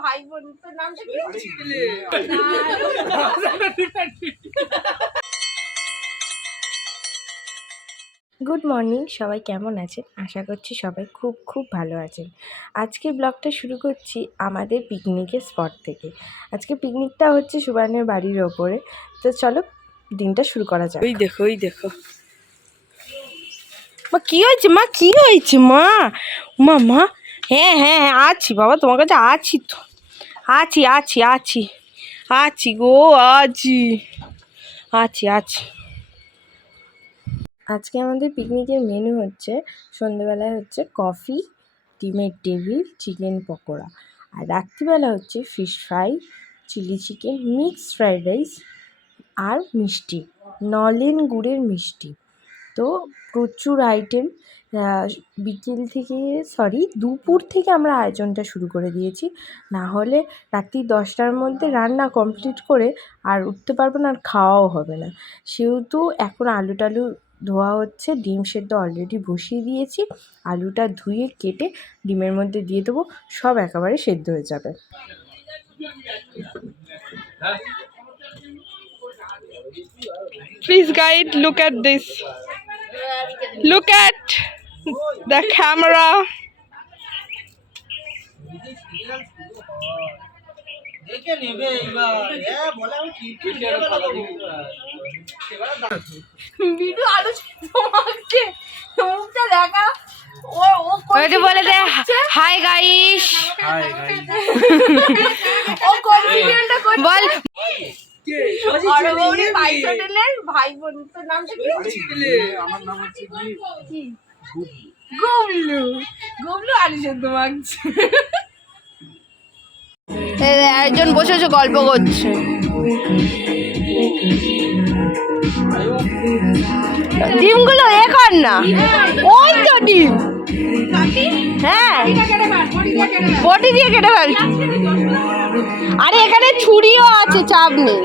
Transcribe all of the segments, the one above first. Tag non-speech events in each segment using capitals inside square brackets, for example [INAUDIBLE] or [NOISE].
ভাই বোন তোর নামটা কি? গুড মর্নিং সবাই কেমন আছেন? আশা করছি সবাই খুব খুব ভালো আছেন। আজকে ব্লগটা শুরু করছি আমাদের পিকনিকের স্পট থেকে। আজকে পিকনিকটা হচ্ছে সুবানের বাড়ির ওপরে। তো চলো দিনটা শুরু করা যাক। ওই দেখো ওই দেখো। মা কি হয়েছে? মা কি হয়েছে মা? মা মা হ্যাঁ হ্যাঁ হ্যাঁ আছি বাবা, তোমার কাছে আছি তো। আছি আছি আছি। আছি গো, আছি। আছি আছি। আজকে আমাদের পিকনিকের মেনু হচ্ছে সন্ধেবেলায় হচ্ছে কফি ডিমের টেবিল চিকেন পকোড়া। আর রাত্রিবেলা হচ্ছে fish fry chilli chicken mixed fried rice আর মিষ্টি, নলেন গুড়ের মিষ্টি। তো প্রচুর আইটেম বিকেল থেকে সরি দুপুর থেকে আমরা আয়োজনটা শুরু করে দিয়েছি। না হলে রাত্রি দশটার মধ্যে রান্না কমপ্লিট করে আর উঠতে পারব না আর খাওয়াও হবে না। সেহেতু এখন আলু টালু ধোয়া হচ্ছে ডিম সেদ্ধ অলরেডি বসিয়ে দিয়েছি। আলুটা ধুয়ে কেটে ডিমের মধ্যে দিয়ে দেবো সব একেবারে সেদ্ধ হয়ে যাবে। Please guide, look at this. Look at the camera. বলে। ভিডিও আলু তোমাকে মুখটা দেখা। দে হাই গাইস করছে? বল। অরবৌরি ভাই হোটেলের ভাই বোন। তোর নামটা কি? আমার নাম হচ্ছে কি? গুবলু গুবলু আলু সেদ্ধ একজন বসে বসে গল্প করছে। ডিমগুলো এ কর না। ওই তো ডিম। হ্যাঁ। বটি দিয়ে কেটে ফেলছি আরে এখানে ছুরিও আছে চাপ নেই।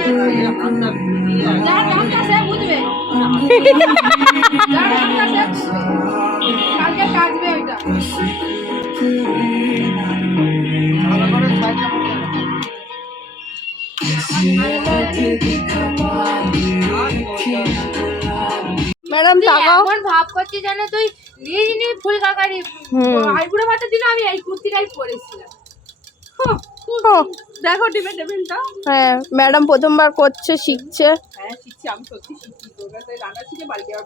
ম্যাডাম তাকাও। ভাব করছিস যেন তুই নিজ নিয়ে ফুল কাকারি। আইবুড়ো ভাতের দিন আমি এই কুর্তিটাই পরেছিলাম দেখো টিফিন টিফিনটা হ্যাঁ ম্যাডাম প্রথমবার করছে শিখছে। হ্যাঁ শিখছি আমি সত্যি শিখছি তোর কাছে রান্না শিখে বাড়ি যাওয়ার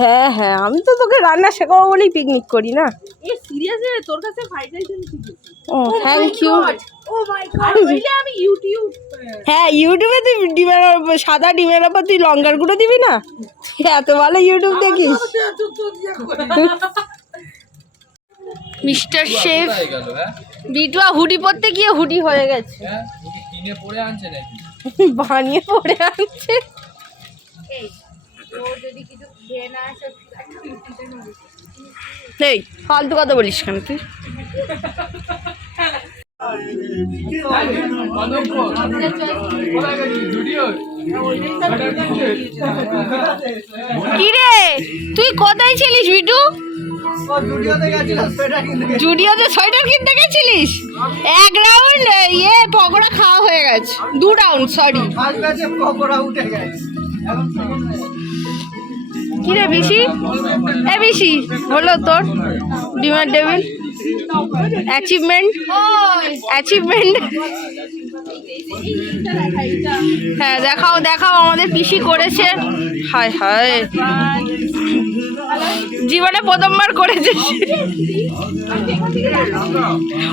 হ্যাঁ হ্যাঁ আমি তো তোকে রান্না শেখাবো বলেই পিকনিক করি না। এ সিরিয়াসলি তোর কাছে ফ্রাইড রাইস আমি শিখেছি। Oh thank you oh my god আমি ইউটিউব হ্যাঁ ইউটিউবে তুই ডিমের সাদা ডিমের ওপর তুই লঙ্কার গুঁড়ো দিবি না? এত ভালো ইউটিউব দেখিস। [LAUGHS] মিস্টার শেফ হ্যাঁ? বিটুয়া হুডি পরতে গিয়ে হুডি হয়ে গেছে। হ্যাঁ? কিনে পড়ে আনছে নাকি? [LAUGHS] বানিয়ে পড়ে আনছে। এই ও যদি কিছু খেয়ে না আসে এই ফালতু কথা বলিস কেন তুই? কি রে তুই কোথায় ছিলিস বিটু? জুডিওতে সোয়েটার কিনতে গেছিলিস? এক রাউন্ড ইয়ে পকোড়া খাওয়া হয়ে গেছে। দু রাউন্ড সরি। কি রে, বিশি? এ, বিশি, হলো তোর ডিমান্ড টেবিল। অ্যাচিভমেন্ট অ্যাচিভমেন্ট হ্যাঁ দেখাও দেখাও, আমাদের পিসি করেছে। হায় হায়। জীবনে প্রথমবার করেছে।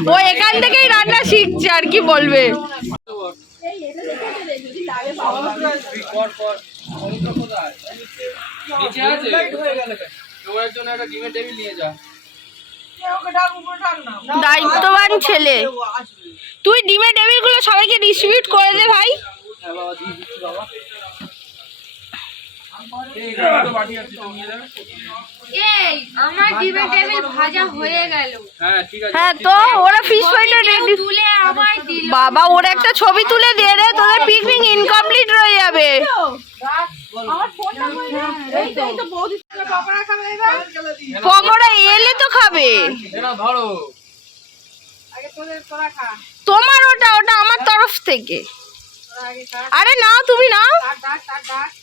ও এখান থেকেই রান্না শিখছে আর কি বলবে? হয়ে গেল টেবিল দায়িত্ববান ছেলে। তুই ডিমের টেবিলগুলো সবাইকে ডিস্ট্রিবিউট করে দে ভাই হ্যাঁ বাবা দিয়ে দিচ্ছি বাবা এই আমার ডিমের টেবিল ভাজা হয়ে গেল। তো ওরা ফিশ ফ্রাইটা রেডি তুলে আমায় দিল। বাবা ওরা একটা ছবি তুলে দিয়ে রে তোদের পিকনিক ইনকমপ্লিট রয়ে যাবে। পকোড়া এলে তো খাবে। তোমার ওটা ওটা আমার তরফ থেকে। আরে নাও তুমি নাও। ওকে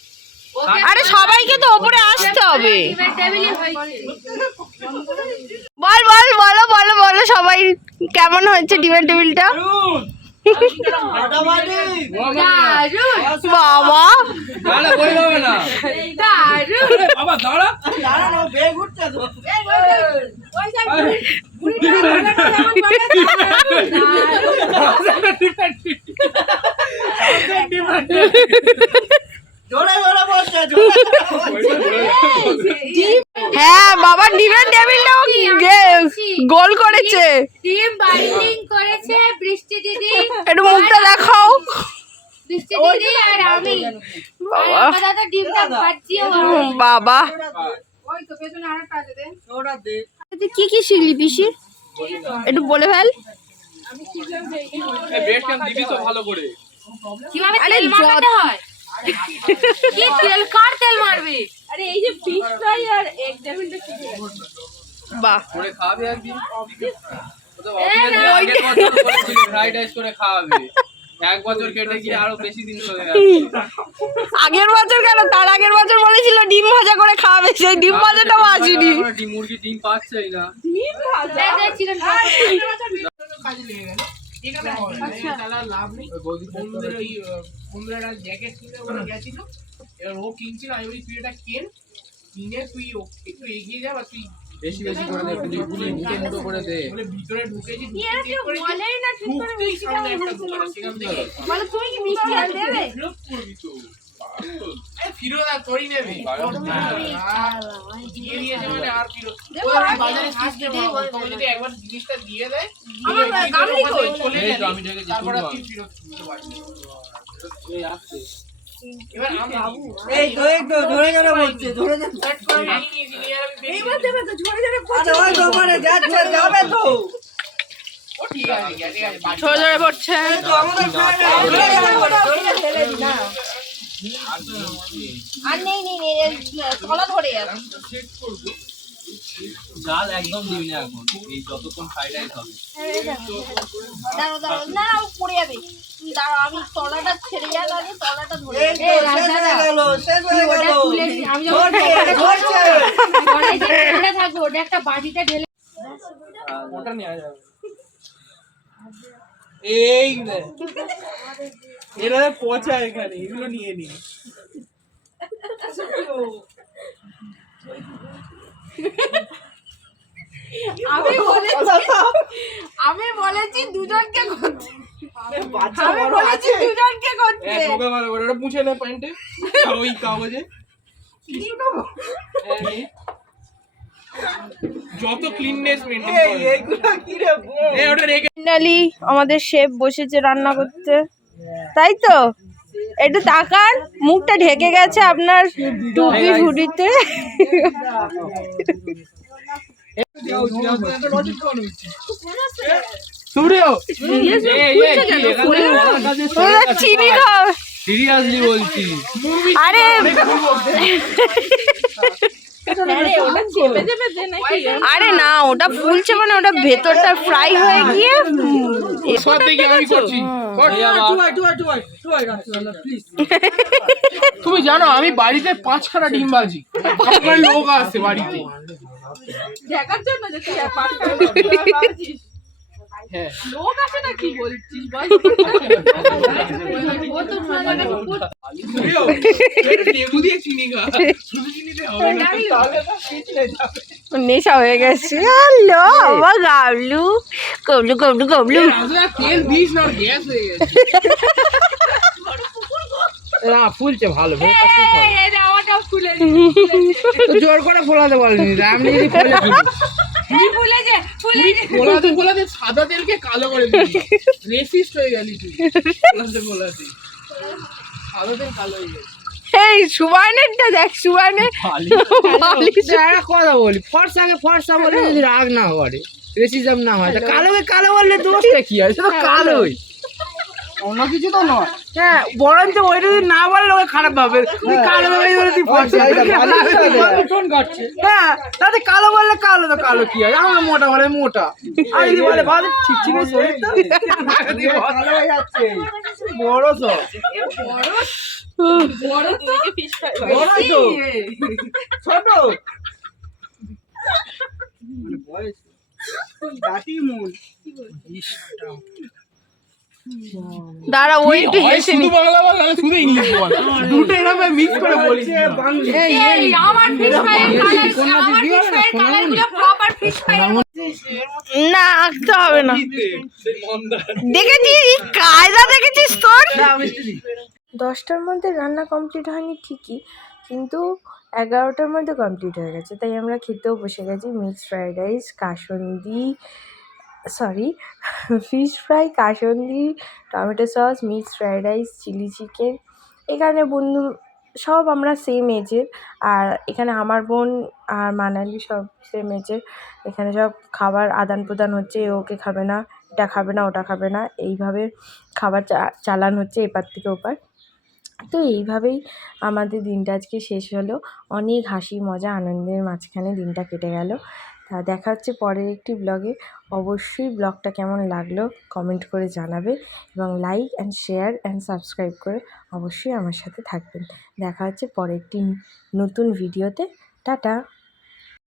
আরে সবাইকে তো ওপরে আসতে হবে বল বল বলো বলো বলো সবাই কেমন হয়েছে ডিমের টেবিলটা বাবা দাঁড়া [LAUGHS] হ্যাঁ বাবা ডিমের টেবিলটাও গোল করেছে। টিম বাইন্ডিং করেছে বৃষ্টি দিদি। একটু মুখটা দেখাও। বৃষ্টি দিদি আর আমি। বাবা। আপাতত ডিমটা ভাজিয়ে বাবা। তুই কি কি শিখলি পিসি? একটু বলে ফেল। এই ব্রেড ক্যাম্প দিবি তো ভালো করে। কীভাবে তেল মাখাতে হয়? কি তেল কার তেল মারবি? বাহ। করে খাওয়াবি একদিন? এ না, ফ্রাইড রাইস করে খাওয়াবে। এক বছর কেটে গিয়ে আরও বেশি দিন আগের বছর কেন? তার আগের বছর বলেছিল ডিম ভাজা করে খাওয়াবে সেই ডিম ভাজাটাও আসেনি মুরগি ডিম পাচ্ছেই না। দেখ, দেখ, চিকেন বন্ধুদের ওই বন্ধুরা একটা জ্যাকেট কিনে ওরা গেছিল। এবার ও কিনছিল আমি বলি তুই এটা কেন কিনে? তুই একটু এগিয়ে যা বা তুই বেশি বেশি করে দে গুলি গুলি মুখে মুখে করে দে। বলে ভিতরে ঢুকেছি এরা কেউ বলেই না ঠিক করে ঢুকতেই সামনে একটা দোকান আছে, সেখান থেকে। বলে তুমি কি মিষ্টি দেবে? ফিরত করবি তো। এই ফিরত তোরই নেবে। দিয়ে দিয়েছে মানে ছোট ছোট পড়ছে। আর নেই নেই নেই তলা ধরে জাল একদম দিবি না এখন এই যতক্ষণ ফ্রাইড রাইস হবে। দাঁড়াও দাঁড়াও না ও পড়ে যাবে। তুমি দাঁড়াও আমি তলাটা ছেড়ে আগে তলাটা ধরে আমি যখন থাকবে ওটা একটা বাটিতে ঢেলে ওটা নেওয়া যাবে এই নে এরা পচা এখানে এগুলো নিয়ে নি। আমি বলেছি আমি বলেছি দুজনকে করতে। বাচ্চা বড় আছে। দুজনকে করতে। ভালো করে ওটা মুছে নে প্যান্টে। ওই কাগজে। যত ক্লিননেস মেনটেন এই এইগুলো কি রে ওটা রেখে ফাইনালি আমাদের শেফ বসেছে রান্না করতে। তাই তো? একটু তাকান মুখটা ঢেকে গেছে আপনার টুপি হুডিতে। চিনি খাও। সিরিয়াসলি বলছি। আরে [LAUGHS] আরে না ওটা ফুলছে মানে ওটা ভেতরটা ফ্রাই হয়ে গিয়ে। এই আবার। তুমি জানো আমি বাড়িতে পাঁচখানা ডিম বাজি লোক আছে বাড়িতে। [LAUGHS] হ্যাঁ। না যাবে। [LAUGHS] [LAUGHS] নেশা হয়ে গেছে। হ্যালো গাবলু গবলু গবলু। গবলু তেল দিস না গ্যাস হয়ে গেছে। না ফুলছে ভালো জোর করে ফোলাতে বলেনি আপনি যদি ফেলে ফুলেছে? তুই ফোলাতে ফোলাতে সাদা তেলকে কালো করে রেসিস্ট হয়ে গেলি তুই ফোলাতে ফোলাতে। সাদা তেল কালো হয়ে গেছে। এই সুবাইনেরটা দেখ সুবাইনে একটা কথা বলি ফর্সাকে ফর্সা বলে যদি রাগ না করে রেসিজম না হয় তা কালোকে কালো বললে দোষটা কি আছে তো কালোই। অন্য কিছু তো নয়। হ্যাঁ বরঞ্চ ওই যদি না বলে লোকে খারাপ ভাবে তুই কালো ভাবে তুই ফর্সা হ্যাঁ তাতে কালো বললে কালো তো কালো কি আছে আমার মোটা বলে মোটা। আর যদি বলে ভালো শরীর তো। বড় তো। বড় তো। ছোট। দাঁড়া ওই একটু হেসে নি। বাংলা বল শুধু ইংলিশ বল। [LAUGHS] দুটো এরকম মিক্স করে বলিস না। এই আমার ফিশ ফ্রাইয়ের কালার আমার ফিশ ফ্রাইয়ের কালারগুলো প্রপার ফিশ ফ্রাইয়ের না আঁকতে হবে না। দেখেছিস? এই কায়দা দেখেছিস তোর? দশটার মধ্যে রান্না কমপ্লিট হয়নি ঠিকই কিন্তু এগারোটার মধ্যে কমপ্লিট হয়ে গেছে। তাই আমরা খেতেও বসে গেছি। মিক্সড ফ্রাইড রাইস কাসন্দি sorry fish fry kasundi tomato sauce mixed fried rice chilli chicken এখানে বন্ধু সব আমরা সেম এজের আর এখানে আমার বোন আর মানালি সব সেম এজের এখানে সব খাবার আদান প্রদান হচ্ছে ওকে খাবে না, এটা খাবে না, ওটা খাবে না। এইভাবে খাবার চালান হচ্ছে এপার থেকে ওপার। তো এইভাবেই আমাদের দিনটা আজকে শেষ হলো। অনেক হাসি, মজা, আনন্দের মাঝখানে দিনটা কেটে গেল। তা দেখা হচ্ছে পরের একটি ব্লগে অবশ্যই ব্লগটা কেমন লাগল কমেন্ট করে জানাবে এবং like and share and subscribe করে অবশ্যই আমার সাথে থাকবেন। দেখা হচ্ছে পরের একটি নতুন ভিডিওতে টাটা!